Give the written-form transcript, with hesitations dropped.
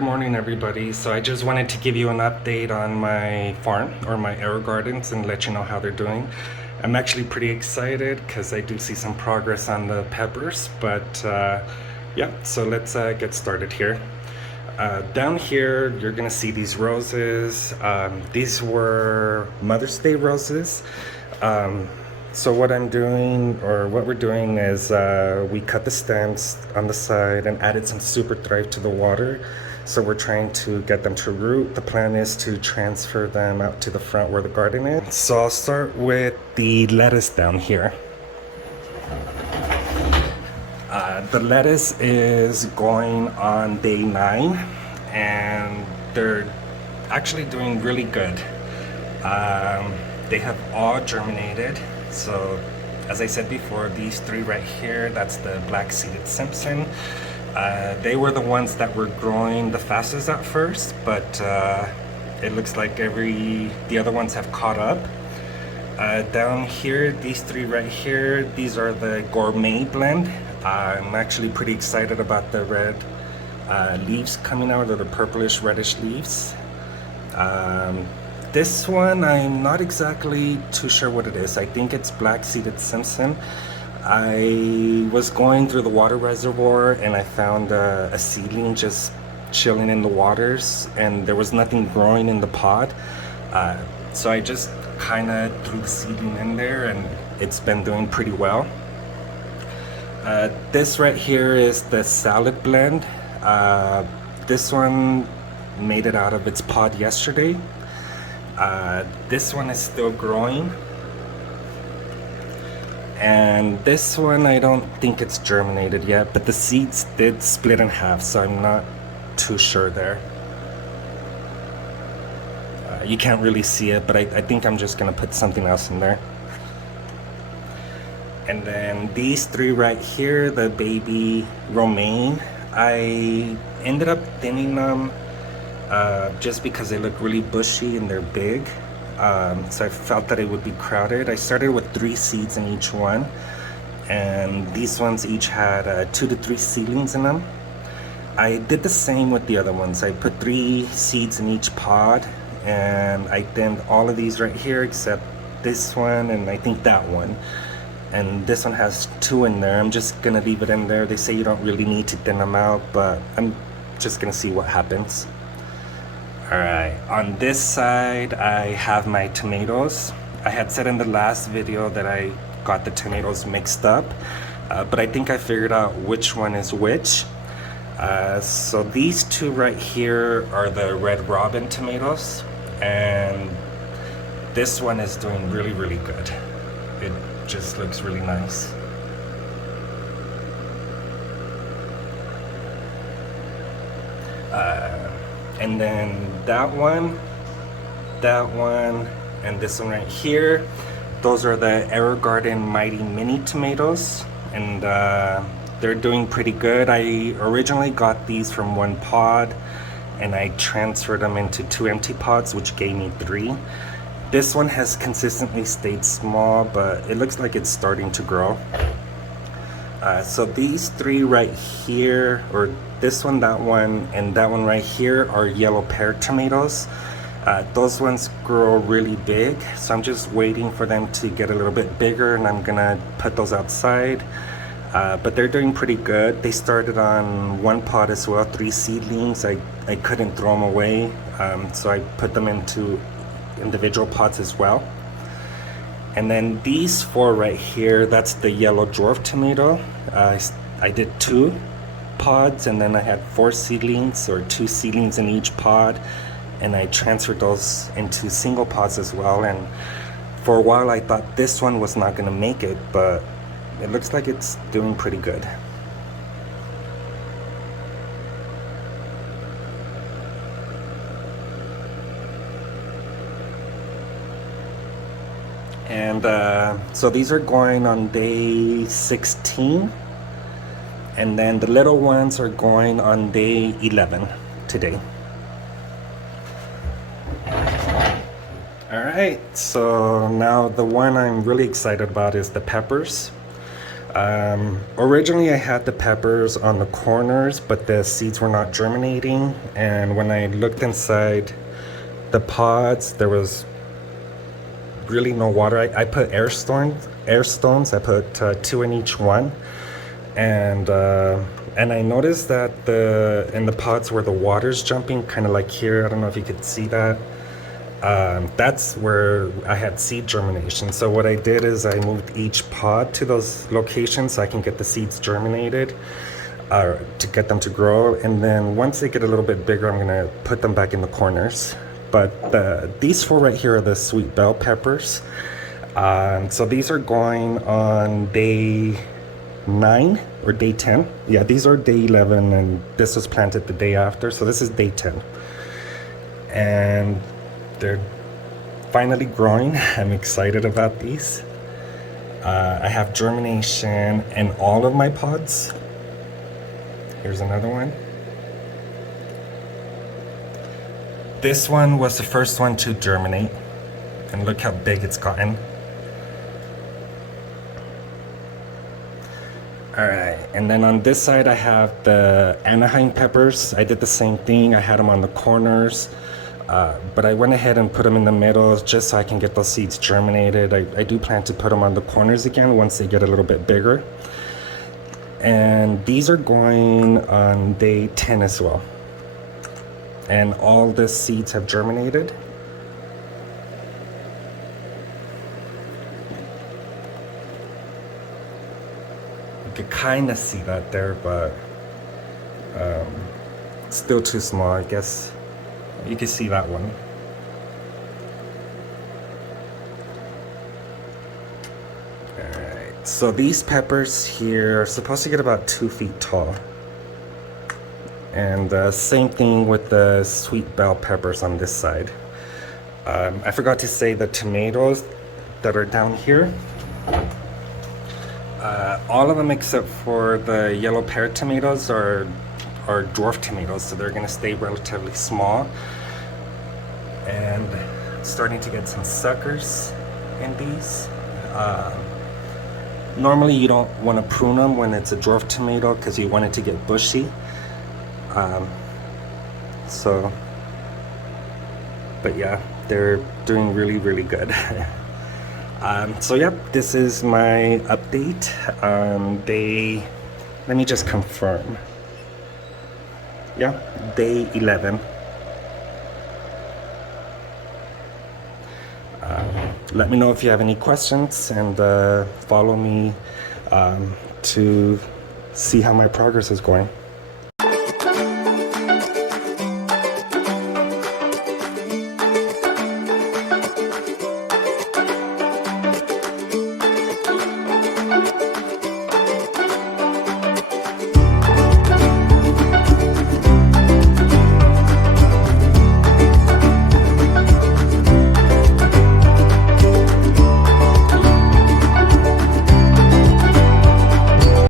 Good morning, everybody. So I just wanted to give you an update on my farm or my Aerogardens and let you know how they're doing. I'm actually pretty excited because I do see some progress on the peppers, but yeah, so let's get started here. Down here, you're gonna see these roses. These were Mother's Day roses. So what I'm doing, or what we're doing, is we cut the stems on the side and added some Super Thrive to the water. So we're trying to get them to root. The plan is to transfer them out to the front where the garden is. So I'll start with the lettuce down here. The lettuce is going on day 9 and they're actually doing really good. They have all germinated. So as I said before, these 3 right here, that's the black seeded Simpson. They were the ones that were growing the fastest at first, but it looks like the other ones have caught up. Down here, these 3 right here, these are the Gourmet blend. I'm actually pretty excited about the red leaves coming out, or the purplish reddish leaves. This one, I'm not exactly too sure what it is. I think it's black seeded Simpson. I was going through the water reservoir and I found a seedling just chilling in the waters, and there was nothing growing in the pod. So I just kind of threw the seedling in there and it's been doing pretty well. This right here is the salad blend. This one made it out of its pod yesterday. This one is still growing, and this one I don't think it's germinated yet, but the seeds did split in half, so I'm not too sure there. You can't really see it, but I think I'm just gonna put something else in there. And then these 3 right here, the baby Romaine, I ended up thinning them just because they look really bushy and they're big. So I felt that it would be crowded. I started with 3 seeds in each one, and these ones each had 2 to 3 seedlings in them. I did the same with the other ones. I put 3 seeds in each pod, and I thinned all of these right here except this one and I think that one. And this one has 2 in there. I'm just gonna leave it in there. They say you don't really need to thin them out, but I'm just gonna see what happens. Alright, on this side I have my tomatoes. I had said in the last video that I got the tomatoes mixed up, but I think I figured out which one is which. So these 2 right here are the Red Robin tomatoes, and this one is doing really, really good. It just looks really nice. And then that one, and this one right here, those are the Aerogarden Mighty Mini tomatoes, and they're doing pretty good. I originally got these from 1 pod, and I transferred them into 2 empty pods, which gave me 3. This one has consistently stayed small, but it looks like it's starting to grow. So these 3 right here, or this one, that one, and that one right here, are yellow pear tomatoes. Those ones grow really big, so I'm just waiting for them to get a little bit bigger, and I'm gonna put those outside. But they're doing pretty good. They started on 1 pot as well, 3 seedlings. I couldn't throw them away, so I put them into individual pots as well. And then these 4 right here, that's the yellow dwarf tomato. I did 2 pods, and then I had 4 seedlings, or 2 seedlings in each pod, and I transferred those into single pods as well. And for a while I thought this one was not gonna make it, but it looks like it's doing pretty good. And so these are going on day 16, and then the little ones are going on day 11 today. Alright, so now the one I'm really excited about is the peppers. Originally I had the peppers on the corners, but the seeds were not germinating, and when I looked inside the pods, there was really no water. I put air stones. I put 2 in each one, and I noticed that in the pods where the water's jumping, kind of like here. I don't know if you could see that. That's where I had seed germination. So what I did is I moved each pod to those locations so I can get the seeds germinated, to get them to grow. And then once they get a little bit bigger, I'm gonna put them back in the corners. But these 4 right here are the sweet bell peppers. So these are going on day 9 or day 10. Yeah, these are day 11, and this was planted the day after. So this is day 10. And they're finally growing. I'm excited about these. I have germination in all of my pods. Here's another one. This one was the first one to germinate, and look how big it's gotten. Alright, and then on this side I have the Anaheim peppers. I did the same thing. I had them on the corners. But I went ahead and put them in the middle just so I can get those seeds germinated. I do plan to put them on the corners again once they get a little bit bigger. And these are going on day 10 as well. And all the seeds have germinated. You can kind of see that there, but still too small, I guess. You can see that one. Alright, so these peppers here are supposed to get about 2 feet tall. And same thing with the sweet bell peppers on this side. I forgot to say the tomatoes that are down here. All of them except for the yellow pear tomatoes are dwarf tomatoes, so they're going to stay relatively small. And starting to get some suckers in these. Normally you don't want to prune them when it's a dwarf tomato because you want it to get bushy. But yeah, they're doing really, really good. So yep, this is my update. Let me just confirm. Yeah, day 11. Let me know if you have any questions, and follow me to see how my progress is going.